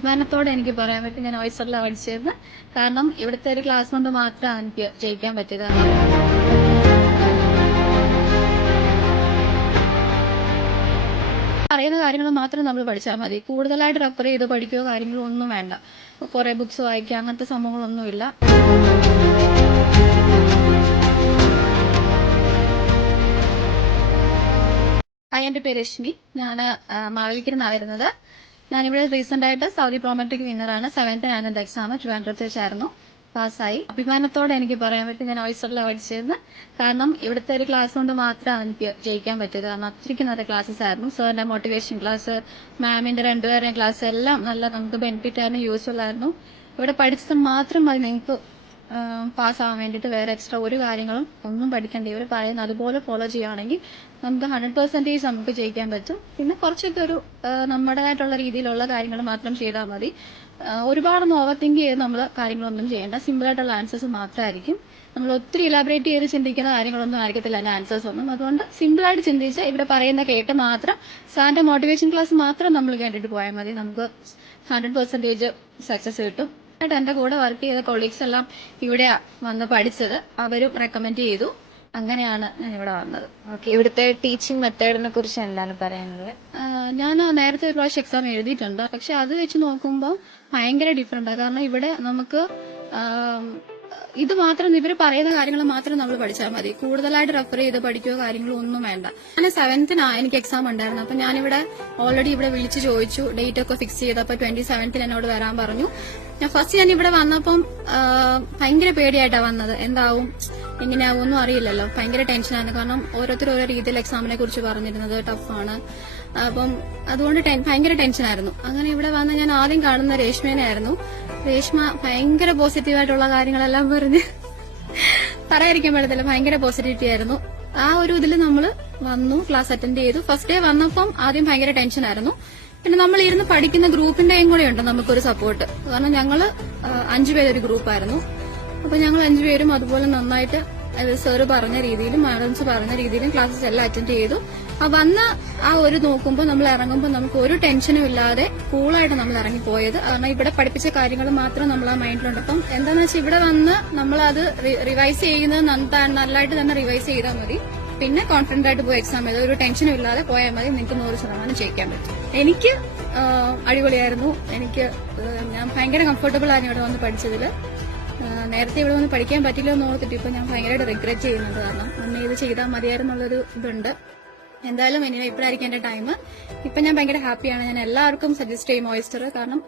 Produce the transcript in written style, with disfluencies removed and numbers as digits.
അഭിമാനത്തോടെ എനിക്ക് പറയാൻ പറ്റും ഞാൻ ഓയിസറിലാണ് പഠിച്ചതെന്ന്. കാരണം ഇവിടുത്തെ ഒരു ക്ലാസ് കൊണ്ട് മാത്രമാണ് എനിക്ക് ജയിക്കാൻ പറ്റിയത്. പറയുന്ന കാര്യങ്ങൾ മാത്രം നമ്മൾ പഠിച്ചാൽ മതി. കൂടുതലായിട്ട് റെഫർ ചെയ്ത് പഠിക്കുകയോ കാര്യങ്ങളോ ഒന്നും വേണ്ട. കുറേ ബുക്സ് വായിക്കുക അങ്ങനത്തെ സംഭവങ്ങളൊന്നുമില്ല. എൻ്റെ പേര് രശ്മി. ഞാൻ മാവേലിക്കരയിൽ നിന്നാണ് വരുന്നത്. ഞാനിവിടെ റീസെൻ്റ് ആയിട്ട് സൗദി പ്രോമെട്രിക് വിന്നറാണ്. 7th ആനുവൽ എക്സാം ട്രിവാൻഡ്രത്ത് വെച്ചായിരുന്നു. പാസ്സായി. അഭിമാനത്തോടെ എനിക്ക് പറയാൻ പറ്റും ഞാൻ ഓയിസറിലാണ് പഠിച്ചതെന്ന്. കാരണം ഇവിടുത്തെ ഒരു ക്ലാസ് കൊണ്ട് മാത്രമാണ് എനിക്ക് ജയിക്കാൻ പറ്റിയത്. കാരണം അത്രയ്ക്ക് നല്ല ക്ലാസ്സസ് ആയിരുന്നു. സാറിൻ്റെ മോട്ടിവേഷൻ ക്ലാസ്, മാമിൻ്റെ രണ്ടുപേരുടെയും ക്ലാസ് എല്ലാം നല്ല നമുക്ക് ബെനിഫിറ്റ് ആയിരുന്നു, യൂസ്ഫുൾ ആയിരുന്നു. ഇവിടെ പഠിച്ചത് മാത്രം മതി നിങ്ങൾക്ക് പാസ്സാവാൻ വേണ്ടിയിട്ട്. വേറെ എക്സ്ട്രാ ഒരു കാര്യങ്ങളും ഒന്നും പഠിക്കേണ്ട. ഇവർ പറയുന്നത് അതുപോലെ ഫോളോ ചെയ്യുകയാണെങ്കിൽ നമുക്ക് 100% നമുക്ക് ജയിക്കാൻ പറ്റും. പിന്നെ കുറച്ചൊക്കെ ഒരു നമ്മുടേതായിട്ടുള്ള രീതിയിലുള്ള കാര്യങ്ങൾ മാത്രം ചെയ്താൽ മതി. ഒരുപാടൊന്നും ഓവർ തിങ്ക് ചെയ്ത് നമ്മൾ കാര്യങ്ങളൊന്നും ചെയ്യേണ്ട. സിമ്പിളായിട്ടുള്ള ആൻസേഴ്സ് മാത്രമായിരിക്കും. നമ്മൾ ഒത്തിരി ഇലാബറേറ്റ് ചെയ്ത് ചിന്തിക്കുന്ന കാര്യങ്ങളൊന്നും ആയിരിക്കത്തില്ല എൻ്റെ ആൻസേഴ്സ് ഒന്നും. അതുകൊണ്ട് സിമ്പിളായിട്ട് ചിന്തിച്ച് ഇവിടെ പറയുന്ന കേട്ട് മാത്രം സാറിൻ്റെ മോട്ടിവേഷൻ ക്ലാസ് മാത്രം നമ്മൾ കേട്ടിട്ട് പോയാൽ മതി. നമുക്ക് 100% സക്സസ് കിട്ടും. എൻ്റെ കൂടെ വർക്ക് ചെയ്ത കൊളീഗ്സ് എല്ലാം ഇവിടെ വന്ന് പഠിച്ചത്. അവരും റെക്കമെൻഡ് ചെയ്തു. അങ്ങനെയാണ് ഞാൻ ഇവിടെ വന്നത്. ഓക്കെ, ഇവിടുത്തെ ടീച്ചിങ് മെത്തേഡിനെ കുറിച്ച് എന്താണ് പറയാനുള്ളത്? ഞാൻ നേരത്തെ ഒരു പ്രാവശ്യം എക്സാം എഴുതിയിട്ടുണ്ട്. പക്ഷെ അത് വെച്ച് നോക്കുമ്പോൾ ഭയങ്കര ഡിഫറെൻ്റാണ്. കാരണം ഇവിടെ നമുക്ക് ഇത് മാത്രം ഇവർ പറയുന്ന കാര്യങ്ങൾ മാത്രം നമ്മൾ പഠിച്ചാൽ മതി. കൂടുതലായിട്ട് റെഫർ ചെയ്ത് പഠിക്കുകയോ കാര്യങ്ങളോ ഒന്നും വേണ്ട. ഞാൻ 7th എനിക്ക് എക്സാം ഉണ്ടായിരുന്നു. അപ്പം ഞാനിവിടെ ഓൾറെഡി ഇവിടെ വിളിച്ച് ചോദിച്ചു, ഡേറ്റ് ഒക്കെ ഫിക്സ് ചെയ്തപ്പോൾ 27th എന്നോട് വരാൻ പറഞ്ഞു. ഞാൻ ഇവിടെ വന്നപ്പം ഭയങ്കര പേടിയായിട്ടാണ് വന്നത്. എന്താവും എങ്ങനെയാവും ഒന്നും അറിയില്ലല്ലോ. ഭയങ്കര ടെൻഷനായിരുന്നു. കാരണം ഓരോരുത്തരും ഓരോ രീതിയിൽ എക്സാമിനെ കുറിച്ച് പറഞ്ഞിരുന്നത് ടഫാണ്. അപ്പം അതുകൊണ്ട് ഭയങ്കര ടെൻഷനായിരുന്നു. അങ്ങനെ ഇവിടെ വന്ന് ഞാൻ ആദ്യം കാണുന്ന രേഷ്മേനെ ആയിരുന്നു. രേഷ്മ ഭയങ്കര പോസിറ്റീവായിട്ടുള്ള കാര്യങ്ങളെല്ലാം പറഞ്ഞ് പറയാതിരിക്കാൻ പറ്റത്തില്ല. ഭയങ്കര പോസിറ്റിവിറ്റി ആയിരുന്നു. ആ ഒരു ഇതിൽ നമ്മൾ വന്നു, ക്ലാസ് അറ്റൻഡ് ചെയ്തു. ഫസ്റ്റ് ഡേ വന്നപ്പം ആദ്യം ഭയങ്കര ടെൻഷനായിരുന്നു. പിന്നെ നമ്മൾ ഇരുന്ന് പഠിക്കുന്ന ഗ്രൂപ്പിന്റെയും കൂടെ ഉണ്ട് നമുക്കൊരു സപ്പോർട്ട്. കാരണം ഞങ്ങള് 5 പേരൊരു ഗ്രൂപ്പായിരുന്നു. അപ്പൊ ഞങ്ങൾ 5 പേരും അതുപോലെ നന്നായിട്ട് സാറ് പറഞ്ഞ രീതിയിലും മാഡംസ് പറഞ്ഞ രീതിയിലും ക്ലാസ്സസ് എല്ലാം അറ്റൻഡ് ചെയ്തു. വന്ന് ആ ഒരു നോക്കുമ്പോൾ നമ്മൾ ഇറങ്ങുമ്പോൾ നമുക്ക് ഒരു ടെൻഷനും ഇല്ലാതെ കൂളായിട്ട് നമ്മൾ ഇറങ്ങിപ്പോയത്. കാരണം ഇവിടെ പഠിപ്പിച്ച കാര്യങ്ങൾ മാത്രം നമ്മൾ ആ മൈൻഡിലുണ്ട്. അപ്പം എന്താണെന്ന് വെച്ചാൽ ഇവിടെ വന്ന് നമ്മളത് റിവൈസ് ചെയ്യുന്നത് നല്ലതായിട്ട് തന്നെ റിവൈസ് ചെയ്താൽ മതി. പിന്നെ കോൺഫിഡന്റ് ആയിട്ട് പോയി എക്സാം ചെയ്ത് ഒരു ടെൻഷനും ഇല്ലാതെ പോയാൽ മതി. നിങ്ങൾക്ക് 100% ജയിക്കാൻ പറ്റും. എനിക്ക് അടിപൊളിയായിരുന്നു. ഞാൻ ഭയങ്കര കംഫർട്ടബിൾ ആയിരുന്നു ഇവിടെ വന്ന് പഠിച്ചതിൽ. നേരത്തെ ഇവിടെ വന്ന് പഠിക്കാൻ പറ്റില്ല എന്ന് ഓർത്തിട്ട് ഇപ്പൊ ഞാൻ ഭയങ്കരമായിട്ട് റിഗ്രറ്റ് ചെയ്യുന്നുണ്ട്. കാരണം അന്ന് ഇത് ചെയ്താൽ മതിയായിരുന്നുള്ളൊരു ഇതുണ്ട്. എന്തായാലും ഇപ്പോഴായിരിക്കും എന്റെ ടൈം. ഇപ്പൊ ഞാൻ ഭയങ്കര ഹാപ്പിയാണ്. ഞാൻ എല്ലാവർക്കും സജസ്റ്റ് ചെയ്യും ഓയിസ്റ്റർ. കാരണം